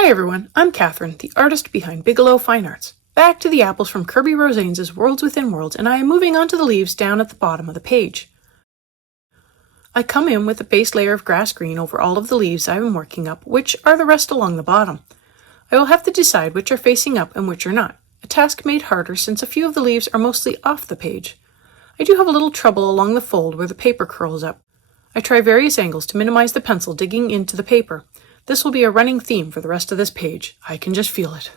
Hi everyone, I'm Catherine, the artist behind Bigelow Fine Arts. Back to the apples from Kirby Rosanes' Worlds Within Worlds, and I am moving on to the leaves down at the bottom of the page. I come in with a base layer of grass green over all of the leaves I am working up, which are the rest along the bottom. I will have to decide which are facing up and which are not, a task made harder since a few of the leaves are mostly off the page. I do have a little trouble along the fold where the paper curls up. I try various angles to minimize the pencil digging into the paper. This will be a running theme for the rest of this page. I can just feel it.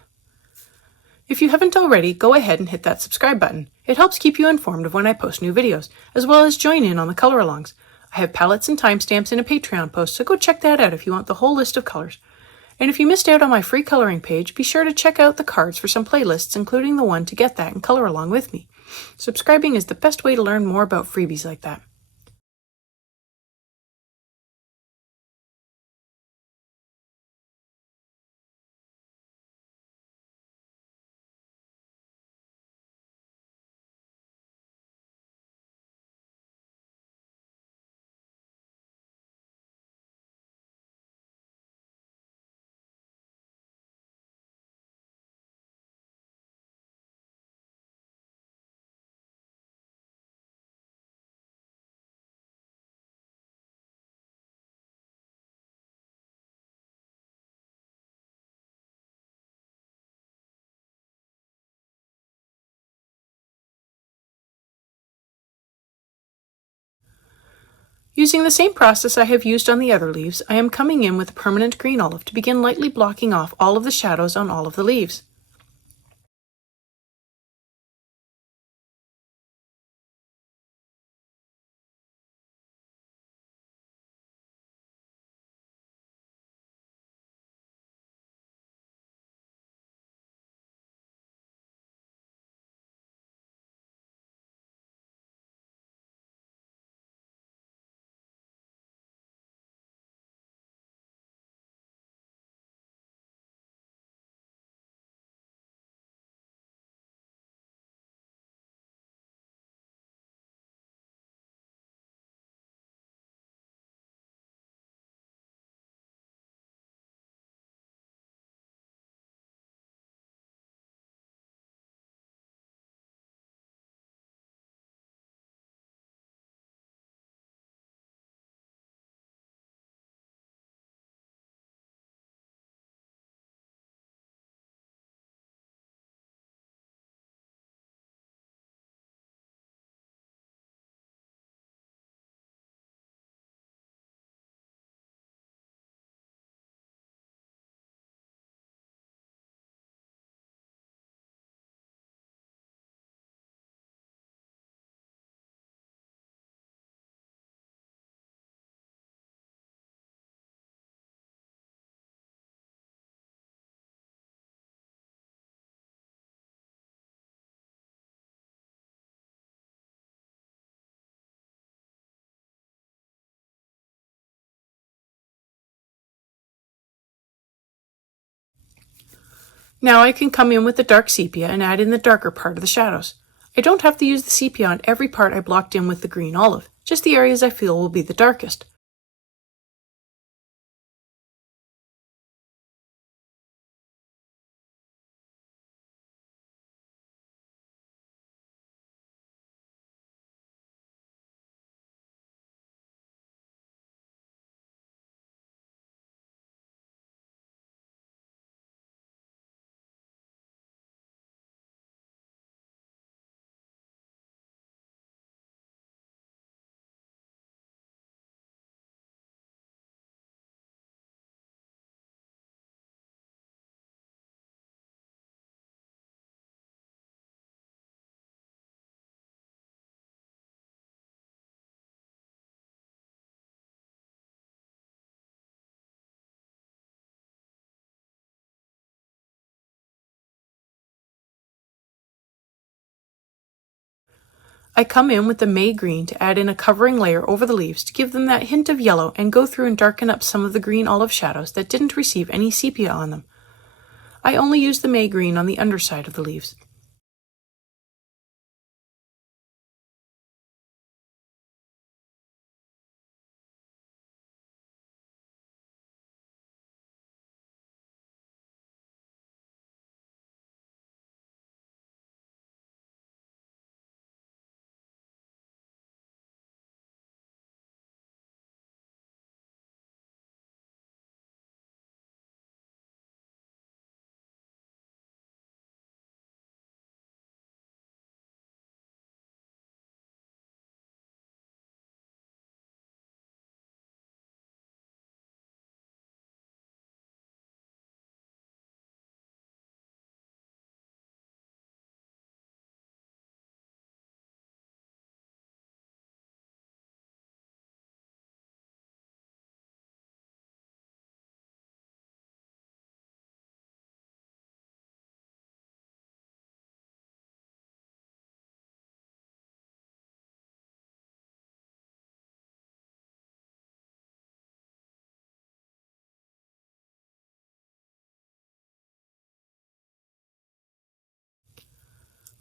If you haven't already, go ahead and hit that subscribe button. It helps keep you informed of when I post new videos, as well as join in on the color alongs. I have palettes and timestamps in a Patreon post, so go check that out if you want the whole list of colors. And if you missed out on my free coloring page, be sure to check out the cards for some playlists, including the one to get that and color along with me. Subscribing is the best way to learn more about freebies like that. Using the same process I have used on the other leaves, I am coming in with a permanent green olive to begin lightly blocking off all of the shadows on all of the leaves. Now I can come in with the dark sepia and add in the darker part of the shadows. I don't have to use the sepia on every part I blocked in with the green olive, just the areas I feel will be the darkest. I come in with the May green to add in a covering layer over the leaves to give them that hint of yellow and go through and darken up some of the green olive shadows that didn't receive any sepia on them. I only use the May green on the underside of the leaves.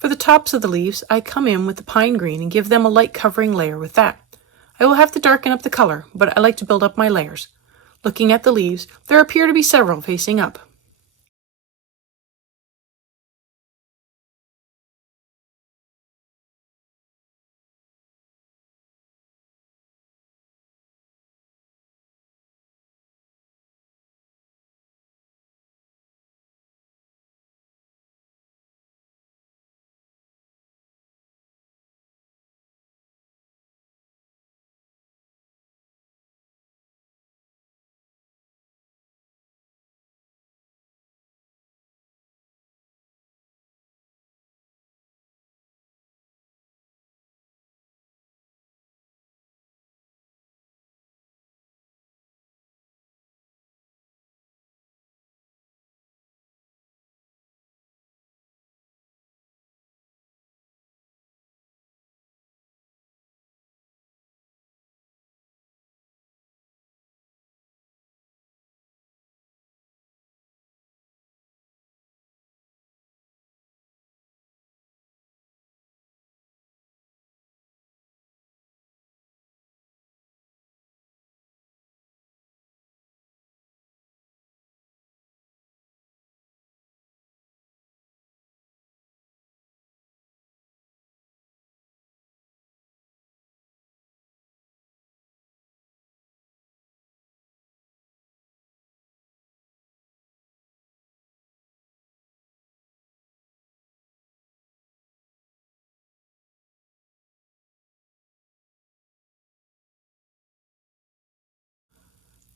For the tops of the leaves, I come in with the pine green and give them a light covering layer with that. I will have to darken up the color, but I like to build up my layers. Looking at the leaves, there appear to be several facing up.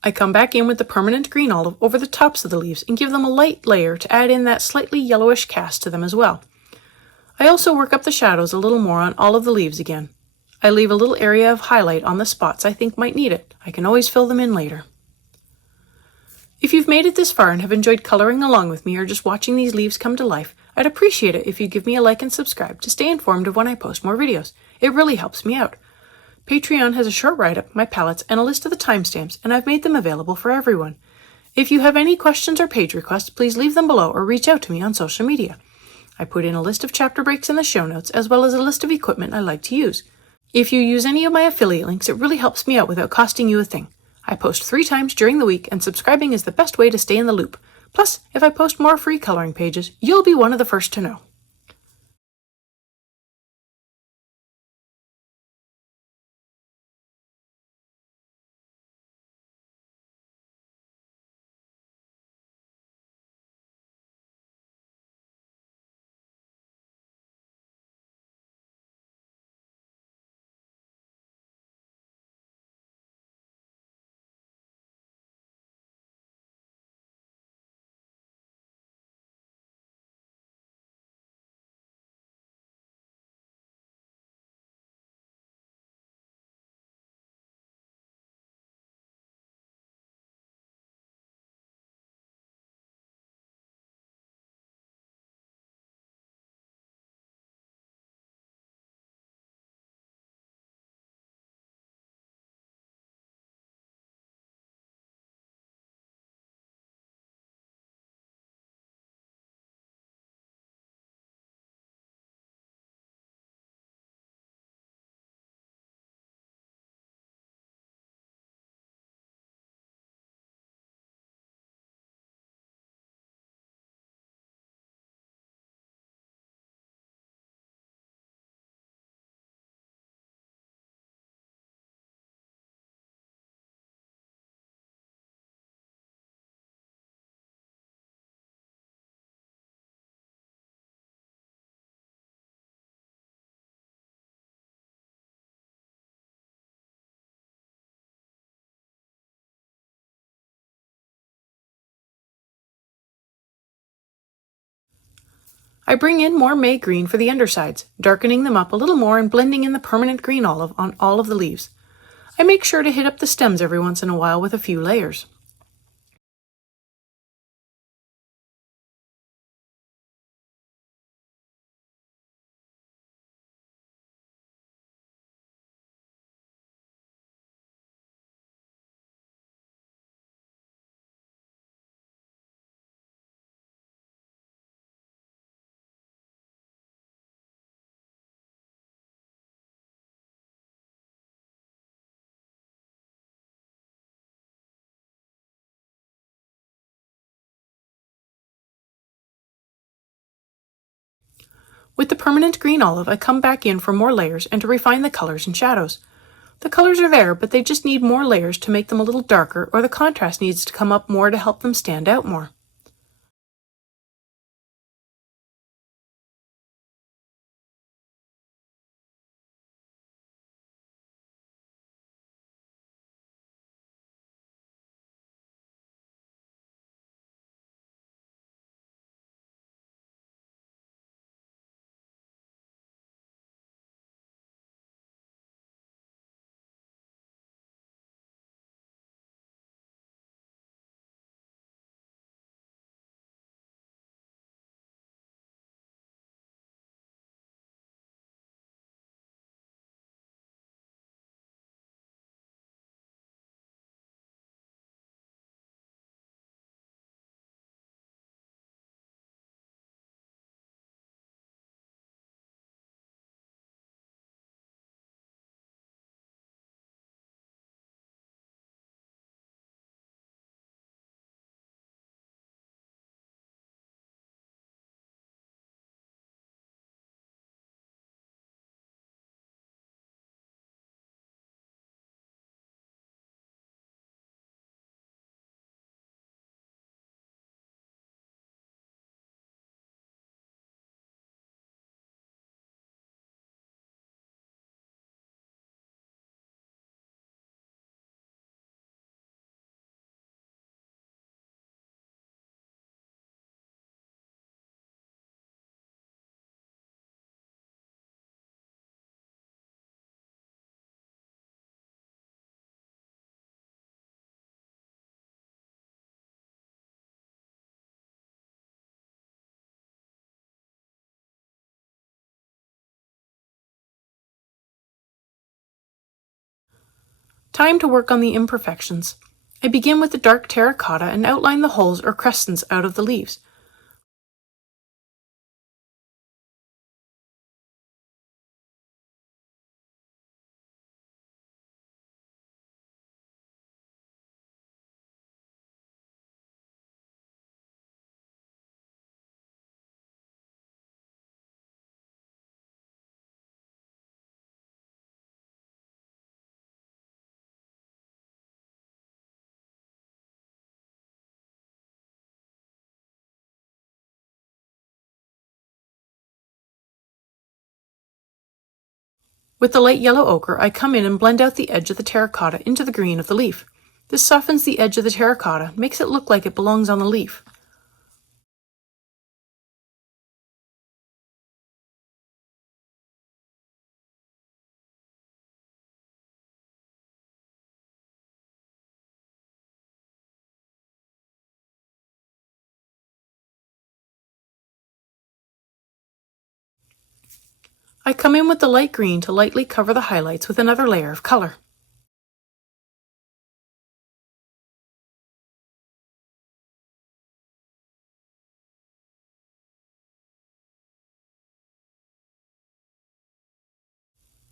I come back in with the permanent green olive over the tops of the leaves and give them a light layer to add in that slightly yellowish cast to them as well. I also work up the shadows a little more on all of the leaves again. I leave a little area of highlight on the spots I think might need it. I can always fill them in later. If you've made it this far and have enjoyed coloring along with me or just watching these leaves come to life, I'd appreciate it if you'd give me a like and subscribe to stay informed of when I post more videos. It really helps me out. Patreon has a short write-up, my palettes, and a list of the timestamps, and I've made them available for everyone. If you have any questions or page requests, please leave them below or reach out to me on social media. I put in a list of chapter breaks in the show notes, as well as a list of equipment I like to use. If you use any of my affiliate links, it really helps me out without costing you a thing. I post 3 times during the week, and subscribing is the best way to stay in the loop. Plus, if I post more free coloring pages, you'll be one of the first to know. I bring in more May green for the undersides, darkening them up a little more and blending in the permanent green olive on all of the leaves. I make sure to hit up the stems every once in a while with a few layers. With the permanent green olive, I come back in for more layers and to refine the colors and shadows. The colors are there, but they just need more layers to make them a little darker, or the contrast needs to come up more to help them stand out more. Time to work on the imperfections. I begin with the dark terracotta and outline the holes or crescents out of the leaves. With the light yellow ochre, I come in and blend out the edge of the terracotta into the green of the leaf. This softens the edge of the terracotta, makes it look like it belongs on the leaf. I come in with the light green to lightly cover the highlights with another layer of color.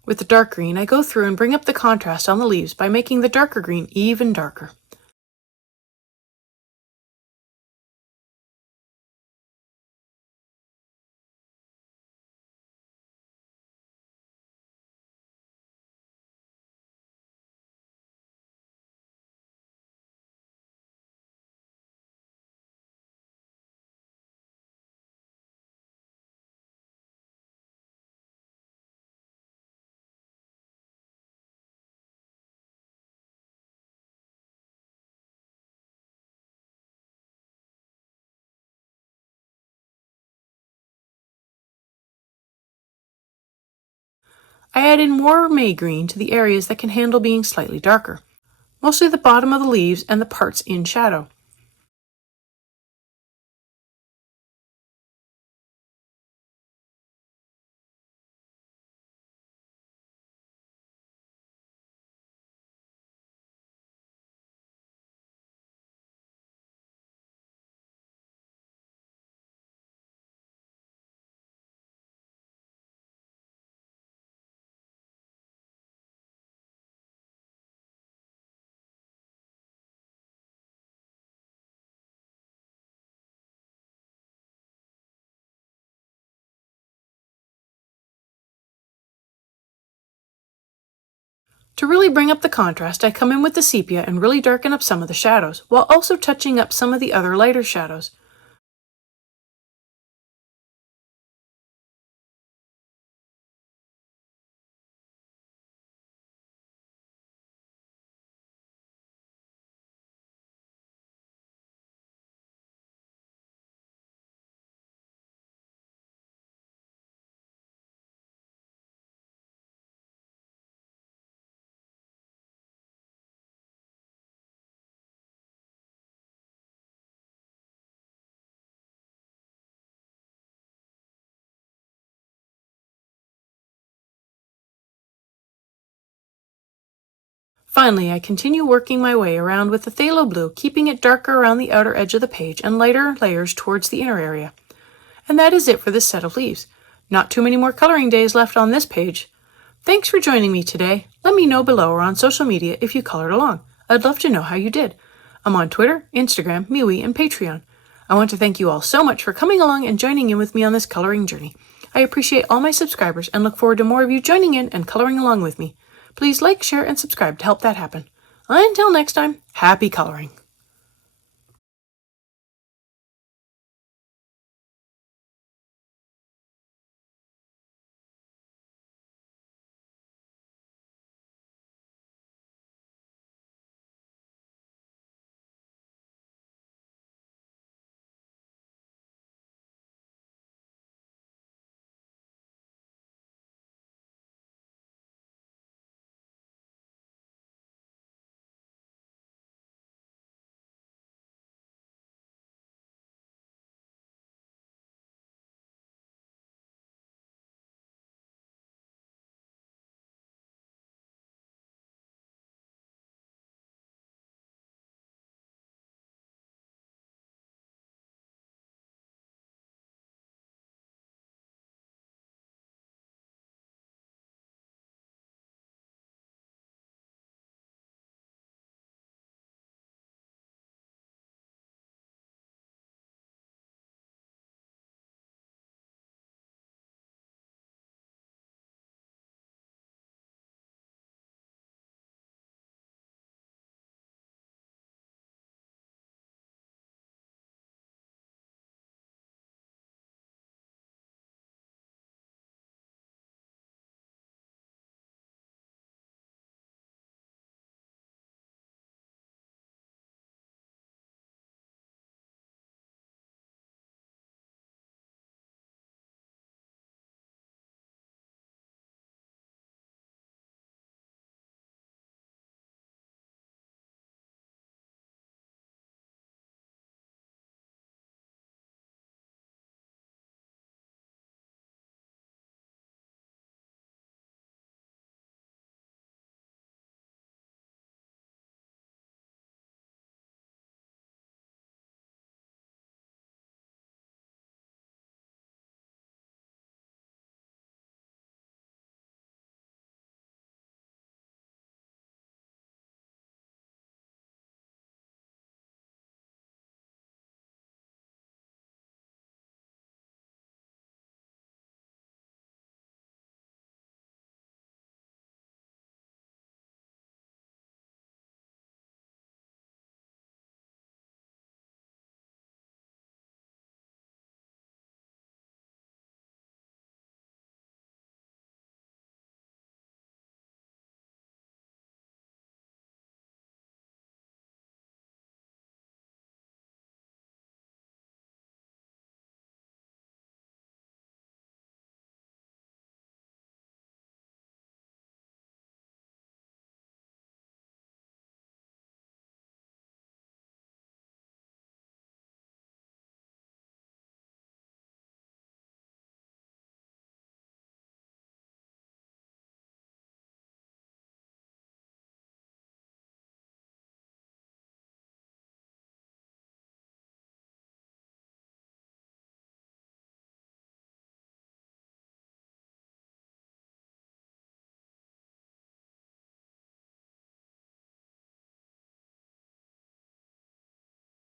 With the dark green, I go through and bring up the contrast on the leaves by making the darker green even darker. I add in more May green to the areas that can handle being slightly darker, mostly the bottom of the leaves and the parts in shadow. To really bring up the contrast, I come in with the sepia and really darken up some of the shadows, while also touching up some of the other lighter shadows. Finally, I continue working my way around with the phthalo blue, keeping it darker around the outer edge of the page and lighter layers towards the inner area. And that is it for this set of leaves. Not too many more coloring days left on this page. Thanks for joining me today. Let me know below or on social media if you colored along. I'd love to know how you did. I'm on Twitter, Instagram, MeWe, and Patreon. I want to thank you all so much for coming along and joining in with me on this coloring journey. I appreciate all my subscribers and look forward to more of you joining in and coloring along with me. Please like, share, and subscribe to help that happen. Until next time, happy coloring!